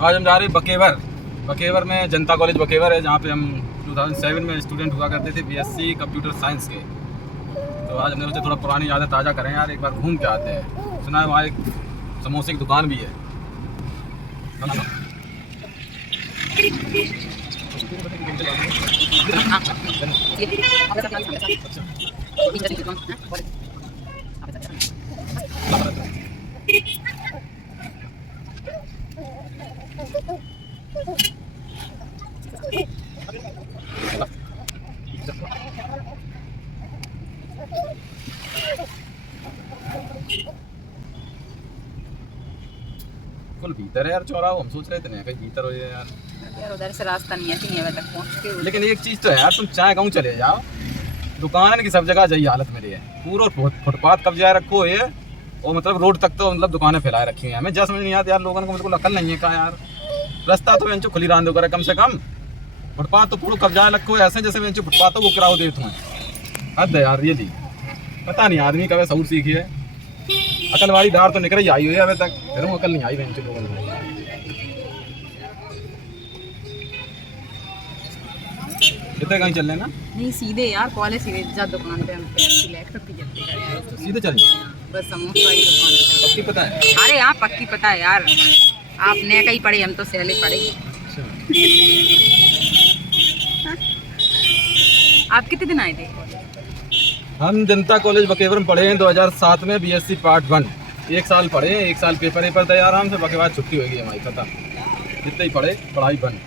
आज हम जा रहे हैं बकेवर। बकेवर में जनता कॉलेज बकेवर है, जहाँ पे हम 2007 में स्टूडेंट हुआ करते थे बीएससी कंप्यूटर साइंस के। तो आज हमने सोचा थोड़ा पुरानी यादें ताज़ा करें यार, एक बार घूम के आते हैं। सुना है वहाँ एक समोसे की दुकान भी है। बिल्कुल भीतर है यार चौराहा, हम सोच रहे थे ना कहीं भीतर हो जाए यार उधर से रास्ता नहीं है 3 बजे तक पहुंच के। लेकिन एक चीज़ तो है यार, तुम चाहे गाँव चले जाओ, दुकान की सब जगह यही हालत मेरी है। पूरा फुटपाथ कब्जा रखो है, और मतलब रोड तक तो मतलब दुकानें फैलाए रखी हुई हैं। हमें जैसे समझ नहीं आता यार, लोगों को बिल्कुल अकल नहीं है का यार। रास्ता तो बेंचो खुली रांधो करे कम से कम, फुटपाथ तो पूरा कब्जा रखो ऐसे जैसे बेंचो फुटपाथ को किराओ दे तुम्हें। हद है यार, ये पता नहीं आदमी कभी सऊर सीखी है। अकल वाली धार तो निकल ही आई हुई है अभी तक, फिर अकल नहीं आई बेंचो लोगों को। कितने कहीं चल रहे ना? नहीं सीधे यार, कॉलेज सीधे जा दुकान पे हम पैसे लेकर पी जाते हैं यार। सीधे चल बस समोसा की दुकान है। पक्की पता है? अरे यहाँ पक्की पता है यार, आपने कहीं पढ़े, हम तो सहले पढ़े। आप कितने दिन आए थे? हम जनता कॉलेज बकेवर में पढ़े हैं 2007 में, बीएससी पार्ट 1। एक साल पढ़े, एक साल पेपर दिया आराम से, बाकी बाद छुट्टी होगी हमारी खत्म। जितने ही पढ़े पढ़ाई बंद।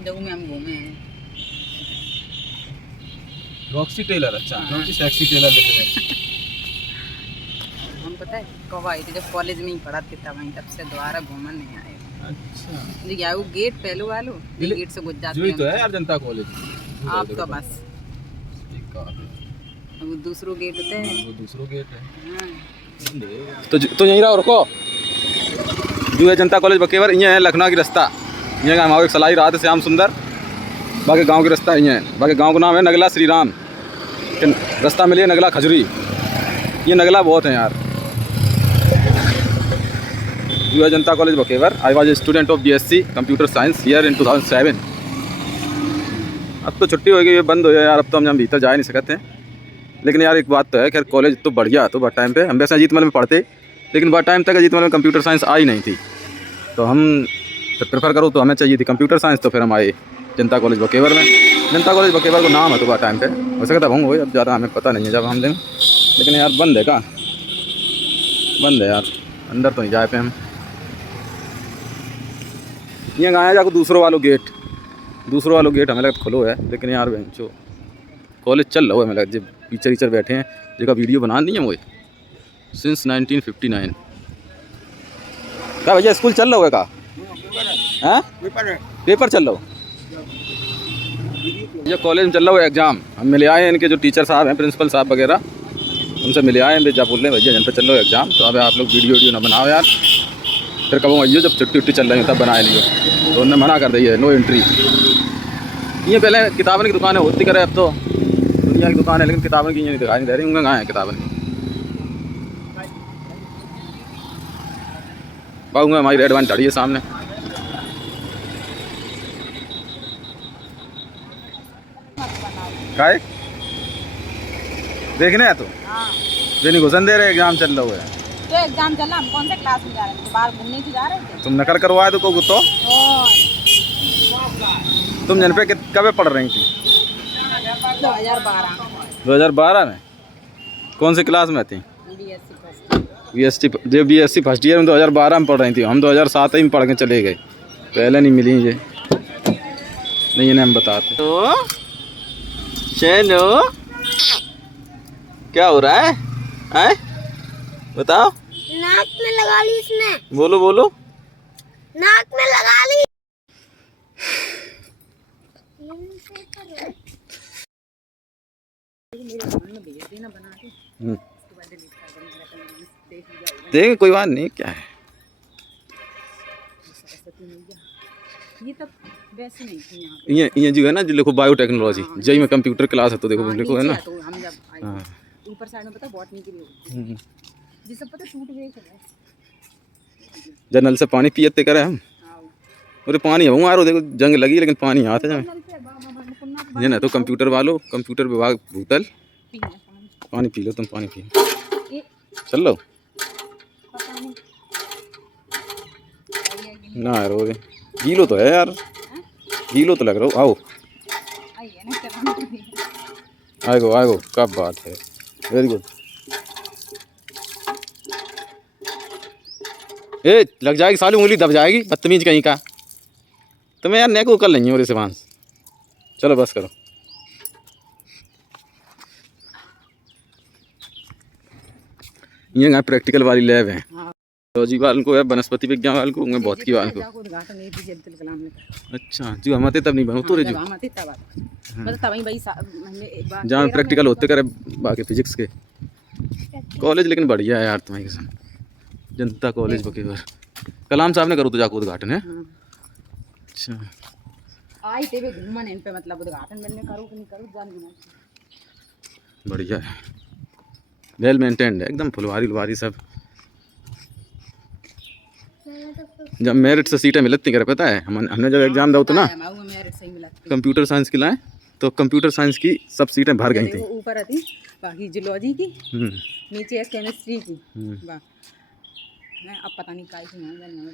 जगह में हम घूमे हैं। रॉक्सी टेलर, अच्छा रॉक्सी सेक्सी टेलर लिखे थे। हम पता है कब आए थे, जब कॉलेज में ही पढ़ाते तब वहीं, तब से दोबारा घूमन नहीं आए। अच्छा जी क्या वो गेट पहलू वालो, ये गेट से गुजर जाते जो तो है यार जनता कॉलेज आप तो बस एक का वो दूसरो गेट होते हैं। वो दूसरो गेट है। हाँ। तो यहीं रहो, रुको। जो है जनता कॉलेज बकेवर, ये है लखनऊ की रास्ता। ये हमारे एक सलाई रात है श्याम सुंदर। बाकी गांव की रास्ता ये है। बाकी गांव का नाम है नगला श्री राम। रास्ता मिले नगला खजूरी। ये नगला बहुत है यार। जो है जनता college Bakewar. I was a student of BSc computer science year in 2007। अब तो छुट्टी हो गई है, बंद हो गया यार, अब तो हम भीतर जा नहीं सकते हैं। लेकिन यार एक बात तो है, खैर कॉलेज तो बढ़िया तो बट टाइम पे हम वैसे अजीतमल में पढ़ते, लेकिन बट टाइम तक अजीतमल में कंप्यूटर साइंस आई नहीं थी। तो हम प्रेफर करो तो हमें चाहिए थी कंप्यूटर साइंस, तो फिर हम आए जनता कॉलेज बकेवर में। जनता कॉलेज बकेवर को नाम है तो बट टाइम पे, हो सकता है होंगे, अब ज़्यादा हमें पता नहीं है जब हम दें। लेकिन यार बंद है का, बंद है यार, अंदर तो नहीं जाए पे हम। ये गाया जाको दूसरों वालों गेट हमें लगता खुलो है। लेकिन यार जो कॉलेज चल रहा है हमें लगता, जब टीचर बैठे हैं जगह वीडियो बना दी है मुझे सिंस 1959। क्या भैया स्कूल चल रहा है का? हैं पेपर चल रहा हो? ये कॉलेज में चल रहा है एग्ज़ाम। हम मिले आए हैं, इनके जो टीचर साहब हैं, प्रिंसिपल साहब वगैरह, उनसे मिले आए हैं। जब बोल रहे हैं भैया जन पर चल रहा है एग्ज़ाम, तो अब आप लोग वीडियो ना बनाओ यार, फिर कब आइए जब छुट्टी चल रही है तब बनाए लियो। तो उन्होंने मना कर दी है, नो एंट्री। ये पहले किताबन की दुकानें होती करे, अब तो दुनिया की दुकान है, लेकिन किताबन की ये नहीं दिखाई नहीं दे रही। उनका कहाँ है किताबन की? पाऊँगा हमारी रेड वन चढ़ी है सामने। काय देखने है तो जो नहीं घुसन दे रहे, एग्जाम चल रहा है तो एग्जाम चल रहा, हम कौन से क्लास में जा रहे थे? तो बाहर घूमने की जा रहे थे। तुम नकल करवाए तो को तो तुम जन पे कब पढ़ रही थी? 2012 में कौन सी क्लास में थी? बीएससी फर्स्ट ईयर में 2012 में पढ़ रही थी। हम 2007 ही में पढ़ के चले गए, पहले नहीं मिली ये नहीं, इन्हें हम बताते। तो चलो क्या हो रहा है? आए बताओ। नाक में लगा ली इसने। बोलो बोलो। नाक में लगा ली। देख कोई बात नहीं, क्या है ये तब वैसे नहीं थी यहाँ ये जो है ना, जो देखो बायोटेक्नोलॉजी जई में कंप्यूटर क्लास है, तो देखो लिखो है ना। तो हम जब हाँ ऊपर साइड में पता बॉटनी की भी होती है जी सब पता टूट गए है जनरल से पानी पियते करे हम अरे पानी हूँ आ रहा देखो जंग लगी लेकिन पानी आते जाए ये ना तो कंप्यूटर वालों कंप्यूटर विभाग भूतल पानी पी लो तुम पानी पी चल लो ना यार वो गीलो तो है यार गीलो तो लग रहा हो आओ आएगो क्या बात है वेरी गुड ए लग जाएगी साली उंगली दब जाएगी बदतमीज कहीं का तुम्हें यार नेको कर लेंगे और इसे बांस चलो बस करो ये प्रैक्टिकल वाली लैब है बायोलॉजी वालों को है वनस्पति विज्ञान वालों को उनमें भौतिकी वालों को अच्छा जो हम आते तब नहीं बनो तो रे जो जहाँ प्रैक्टिकल होते करे बाकी फिजिक्स के कॉलेज लेकिन बढ़िया है यार तुम्हारे के साथ जनता कॉलेज बकेवर कलाम साहब ने करो तो जाकर उद्घाटन है अच्छा आई थे वे घूमन इन पे मतलब उद्घाटन मैंने करूँ कि नहीं करूँ जान नहीं बढ़िया है वेल मेंटेन्ड है एकदम फुलवारी उलवारी सब जब मेरिट से सीटें मिलती करे पता है हमने जब एग्जाम दो तो ना कंप्यूटर साइंस की लाए तो कंप्यूटर साइंस की सब सीटें भर गई थी ऊपर थी बाकी जूलॉजी की नीचे है केमिस्ट्री की अब पता नहीं काय की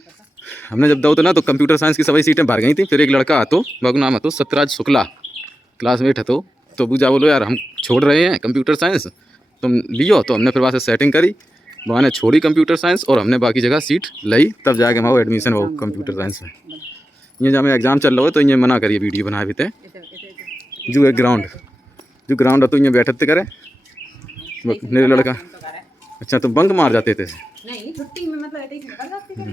पता हमने जब दो तो ना तो कंप्यूटर साइंस की सभी सीटें भर गई थी फिर एक लड़का आतो बाबू नाम आतो सत्यराज शुक्ला क्लासमेट हतो तो बुझा बोलो यार हम छोड़ रहे हैं कंप्यूटर साइंस तुम लियो तो हमने फिर वहाँ से सेटिंग करी वहाँ ने छोड़ी कंप्यूटर साइंस और हमने बाकी जगह सीट ली तब जाके हमारा एडमिशन हो कंप्यूटर साइंस में ये जब एग्जाम चल रहा हो तो ये मना करिए वीडियो बनाए भी थे जो एक ग्राउंड जो ग्राउंड है तो ये बैठते करे मेरे लड़का अच्छा तो बंक मार जाते थे नहीं छुट्टी में मतलब ऐसे ही निकल जाते थे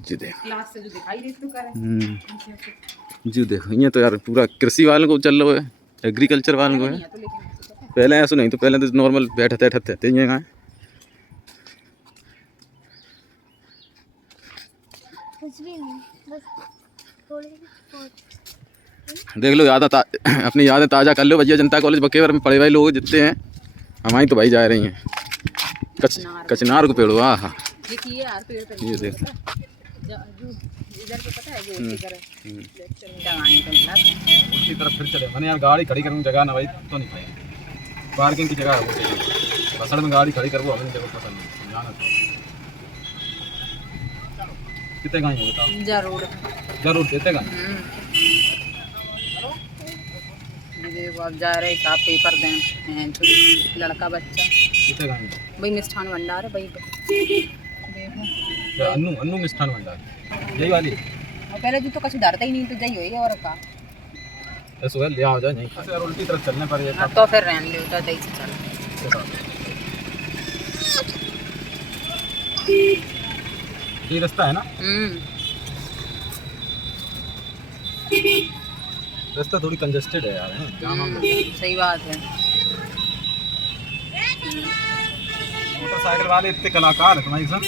जी देखो क्लास से जो दिखाई देती तो करे जी देखो ये तो यार पूरा कृषि वालों को चल रहा है एग्रीकल्चर वालों को है पहले ऐसा नहीं तो पहले तो नॉर्मल बैठते थे ये कहाँ कुछ भी नहीं बस थोड़ी देख लो अपनी यादें ताज़ा कर लो भैया जनता कॉलेज बकेवर में पढ़े हुए लोग जितने हैं हमारी तो भाई जा रही हैं कचनार को पेड़ हुआ हाँ देखिए यार पेड़ पे ये देख इधर पे पता है जो उसी तरह लेक्चर में दवाएं तो उसी तरफ फिर चले मैंने यार गाड़ी खड़ी करूँ जगह ना भाई तो नहीं पाएंगे पार्किंग की जगह है बसड़ में गाड़ी खड़ी करवो हमें जगह पसंद नहीं जाना कितने का ही होता जरूर देते का देखो अब जा रहे साहब पेपर दें लड़का बच्चा कितने का भाई मिष्ठान भंडार है भाई देखो अन्नू मिष्ठान भंडार यही वाली पहले जी तो कुछ डरता ही नहीं तो जाइए होएगा और का ऐसे ले आ जाए नहीं खाते उल्टी तरफ चलने पर हाँ, तो फिर रहने ले तो दही से चल ये रास्ता है ना रास्ता थोड़ी कंजेस्टेड है यार सही बात है मोटरसाइकिल वाले इतने कलाकार है तुम्हारी संग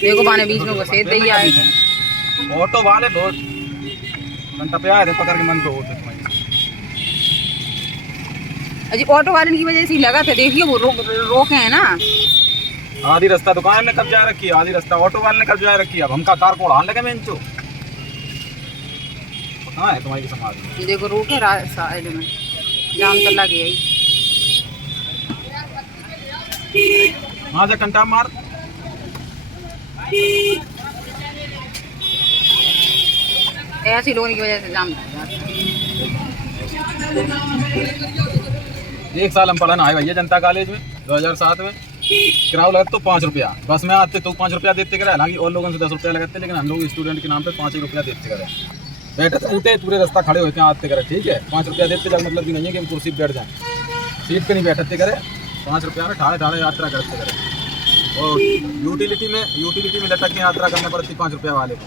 देखो बाने बीच में घुसे दे ही आए ऑटो वाले बहुत घंटा पे आए थे पकड़ के मन पे होते तुम्हारी अजी ऑटो वाले की वजह से ही लगा था देखिए वो रोके हैं ना आधी रास्ता दुकान ने कब्जा रखी आधी रास्ता ऑटो वाले ने कब्जा रखी अब हमका कार को उड़ान लगे मैं इनको कहाँ है तुम्हारी समाज में देखो रोके साइड में जाम तो लगे ही वहाँ से कंटा मार ऐसी लोगों की वजह से जाम एक साल हम पढ़ने आए भैया जनता कॉलेज में 2007 में किराया लगता तो 5 रुपया बस में आते तो 5 रुपया देते करे हालांकि और लोगों से 10 रुपया लगाते लेकिन हम लोग स्टूडेंट के नाम पे 5 रुपया देते करे बैठे उठे पूरे रास्ता खड़े होते हैं आते करे ठीक है 5 रुपया देते जब मतलब कि नहीं है कि हम कुर्सी पर बैठ जाएँ सीट पे नहीं बैठते करे 5 रुपया में ठाड़े ठाड़े यात्रा करते करे और यूटिलिटी में लटक के यात्रा करना पड़ती 5 रुपया वाले को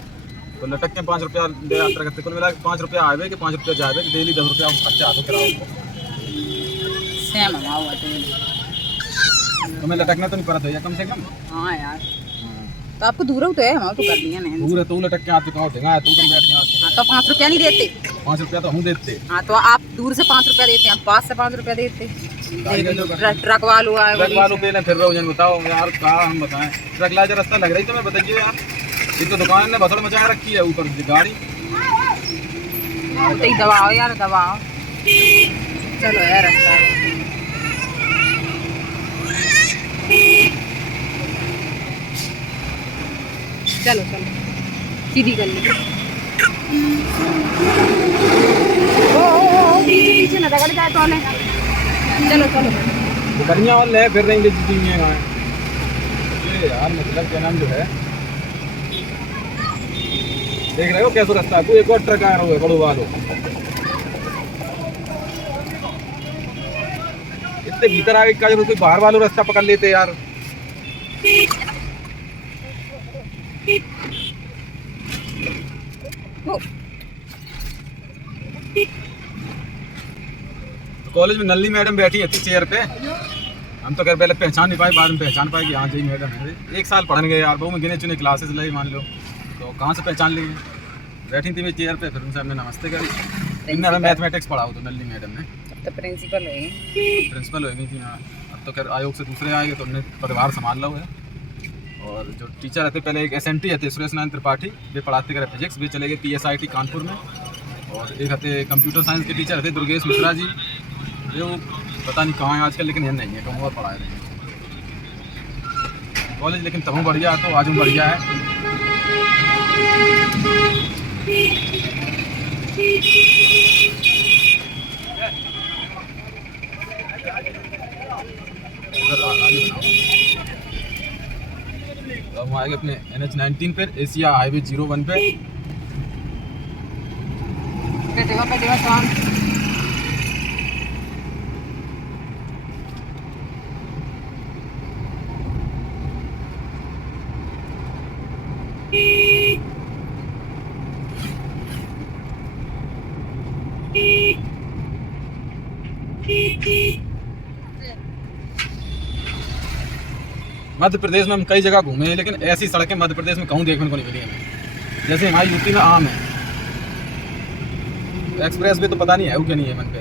तो लटक के 5 रुपया यात्रा करते कुल मिला 5 रुपया आवे कि 5 रुपया जावे कि डेली 10 रुपया खर्चा आता किराया तुम्हें लटकना तो नहीं पड़ा था कम से कम हाँ यार तो आपको दूर तो है हमारे तो कर दिया नहीं दूर है तो लटक के आते कहाँ होते तू तुम बैठ के आते हाँ तो 5 रुपया नहीं देते 5 रुपया तो हम देते हाँ तो आप दूर से 5 रुपया देते हैं, हम पास से 5 रुपया देते। गाड़ी का जो ट्रक वालों आए ट्रक वालों पे ना फिर रहो जन बताओ यार कहाँ हम बताएं। ट्रक लाजा रास्ता लग रही तो मैं बताइए यार, ये तो दुकान ने भसड़ मचा रखी है ऊपर से गाड़ी। तो दबाओ यार दबाओ, चलो यार रास्ता चलो चलो सीधी कर ली। पीछे ना रगड़ जाए तो चलो चलो बढ़िया वाले है फिर रहेंगे जीतेंगे वहाँ। ये यार मतलब क्या नाम जो है देख रहे हो कैसा रास्ता है, एक और ट्रक आ रहा है बड़ो वालों। इतने भीतर आगे का जरूर कोई बाहर वालों रास्ता पकड़ लेते यार। कॉलेज में नल्ली मैडम बैठी थी चेयर पे, हम तो पहले पहचान नहीं पाए, बाद में पहचान पाए कि हाँ जी मैडम है। 1 साल पढ़ने गए यार, बहु में गिने चुने क्लासेस लगे मान लो, तो कहाँ से पहचान लेंगे। बैठी थी मैं चेयर पे, फिर उनसे हमने नमस्ते करी। इनने हमें मैथमेटिक्स पढ़ाओ तो नल्ली मैडम ने, तो प्रिंसिपल है, प्रिंसिपल हो गई थी। हाँ अब तो खैर आयोग से दूसरे आए गए तो उन्हें पदभार संभाल लो है। और जो टीचर रहते पहले एक SNT रहते सुरेश नारायण त्रिपाठी, वे पढ़ाते करे फिजिक्स, वे चले गए PSIT कानपुर में। और एक रहते कंप्यूटर साइंस के टीचर रहते दुर्गेश मिश्रा जी, वो पता नहीं कहाँ है आजकल, लेकिन यह नहीं है कहूँ और पढ़ा रहे हैं कॉलेज। लेकिन तब बढ़िया तो आज बढ़िया है। हम आएंगे अपने NH-19 पे, एशिया हाईवे 01 पे। कटेगा शाम मध्य प्रदेश में हम कई जगह घूमे हैं, लेकिन ऐसी सड़कें मध्य प्रदेश में कहूँ देखने को नहीं मिली हमें, जैसे हमारी यूपी में आम है। एक्सप्रेस वे तो पता नहीं है वो क्या नहीं है मन पे।